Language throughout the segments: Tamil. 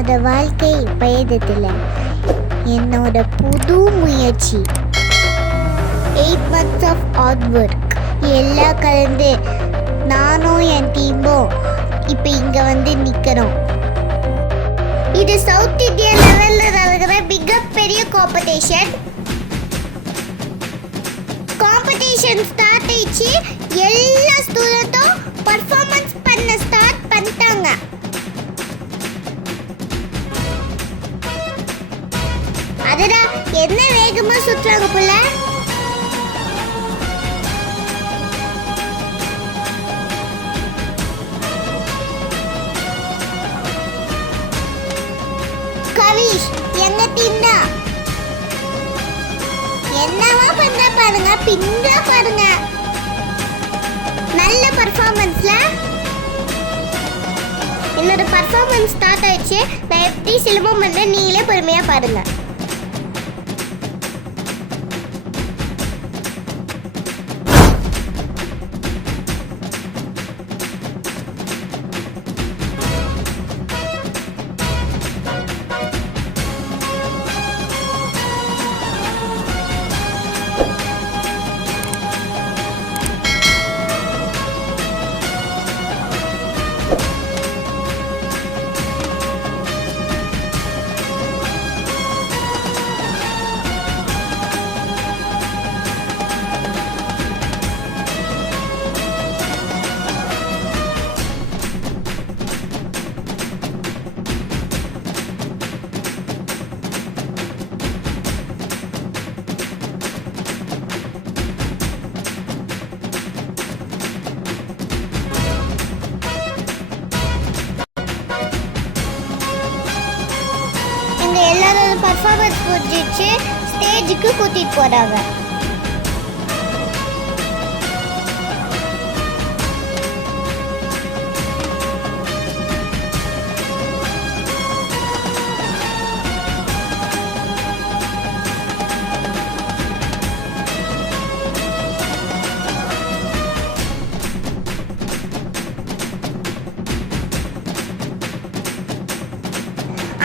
என்னோட வாழ்க்கை பயணத்தில் என்னோட புது முயற்சி 8 months of hard work எல்லாம் கலந்து நானும் என் டீமும் இப்போ இங்கே வந்து நிற்கிறோம். இது சவுத் இந்தியா லெவலில் நடக்கிற மிகப்பெரிய காம்படிஷன் ஸ்டார்ட் ஆயிடுச்சு. எல்லா ஸ்டூடெண்ட்டும் பர்ஃபார்மன்ஸ் பண்ண ஸ்டார்ட் பண்ணிட்டாங்க. அதுடா என்ன வேகமா சுற்றுறாங்க புள்ள. கவிஷ் எங்க டீம் தான் என்னவா பண்ற பாருங்க, பின்ன பாருங்க. நல்ல பர்ஃபார்மன்ஸ்ல என்னோட பர்ஃபார்மன்ஸ் ஸ்டார்ட் ஆயிடுச்சு. நான் எப்படி சிலம்பம் பண்றேன் நீங்களே பொறுமையா பாருங்க. எல்லாரும் பர்ஃபார்மன்ஸ் முடிஞ்சிச்சு, ஸ்டேஜுக்கு கூட்டிட்டு போறாங்க.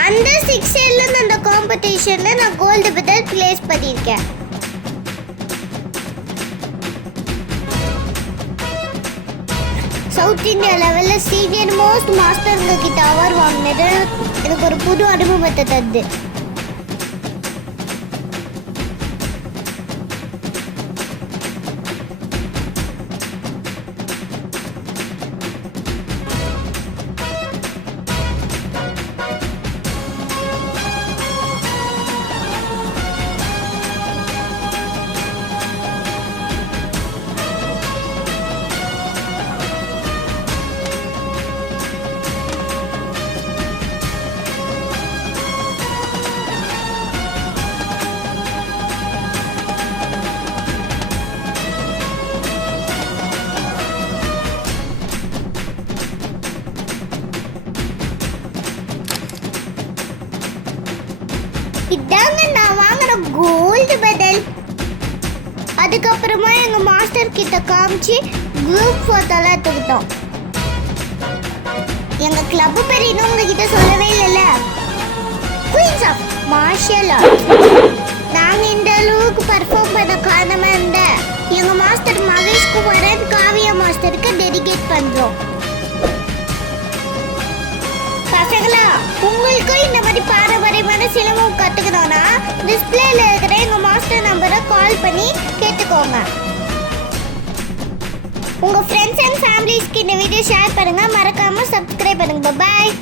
அந்த 6 இயர்ல அந்த காம்படிஷன்ல நான் கோல்டு மெடல் பிளேஸ் பண்ணிருக்கேன். சவுத் இந்தியா லெவல்ல சீனியர் மோஸ்ட் மாஸ்டருங்க கிட்ட அவார்ட் வாங்கினது எனக்கு ஒரு புது அனுபவத்தை தந்து. இதாங்க நான் வாங்கின கோல்டு மெடல். அதுக்கப்புறமா எங்க மாஸ்டர் கிட்ட காமிச்சு குரூப் போட்டோலாம் எடுத்துக்கிட்டோம். எங்க கிளப் பேர் இன்னும் உங்ககிட்ட சொல்லவே இல்லைல்ல, குயின்ஸ் ஆஃப் மார்ஷல் ஆர்ட்ஸ். நாங்க இந்த அளவுக்கு பர்ஃபார்ம் பண்ண காரணமா இருந்த எங்க மாஸ்டர் மகேஷ் குமாரன் காவியா மாஸ்டருக்கு டெடிகேட் பண்றோம். பசங்களா, உங்களுக்கு இந்த மாதிரி பாரம்பரியமான சிலம்பம் கத்துக்கணும்னா டிஸ்பிளேல இருக்கிற எங்க மாஸ்டர் நம்பரை கால் பண்ணி கேட்டுக்கோங்க. உங்க ஃப்ரெண்ட்ஸ் அண்ட் ஃபேமிலிஸ்க்கு இந்த வீடியோ ஷேர் பண்ணுங்க, மறக்காம சப்ஸ்கிரைப் பண்ணுங்க. பாய்.